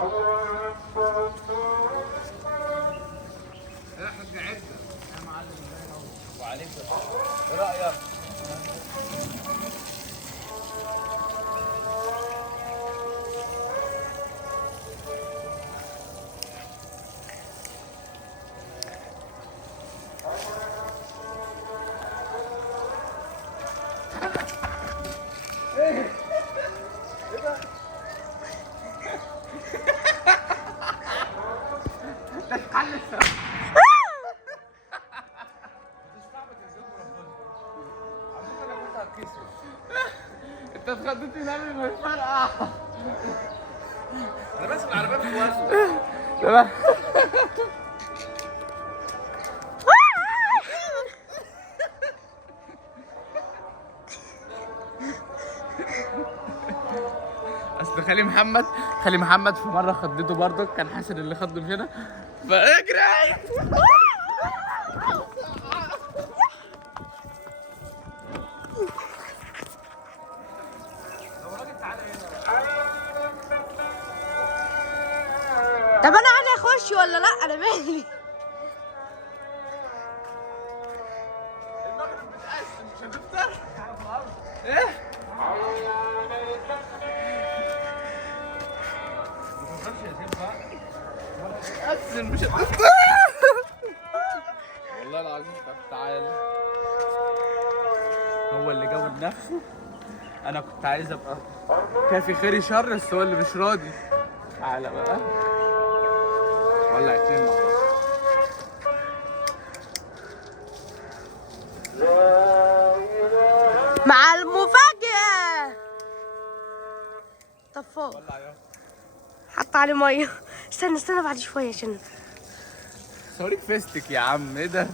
يا حاج عزة يا معلم. وعليك ايه رأيك؟ انت اتخضيتني نعمل مش فارقه. انا بس العربيه بتوازن. تمام. اصل خالي محمد في مره خضته برضه، كان حاسس ان اللي خضه مش انا، فاجري. طب انا عايزه اخش ولا لا؟ انا مالي. المغرب بتقسم مش هتفطر. ايه؟ ما تفطرش يا زين بقى. بتقسم مش هتفطر. والله العظيم. طب تعالى. هو اللي جاب لنفسه. انا كنت عايز ابقى كافي خيري شر، بس هو اللي مش راضي. تعالى بقى. ولع اتنين مع بعض. مع المفاجأة. طب فوق. ولع يا. حط عليه ميه. استنى بعد شويه عشان صوريك فيستك يا عم. ايه ده؟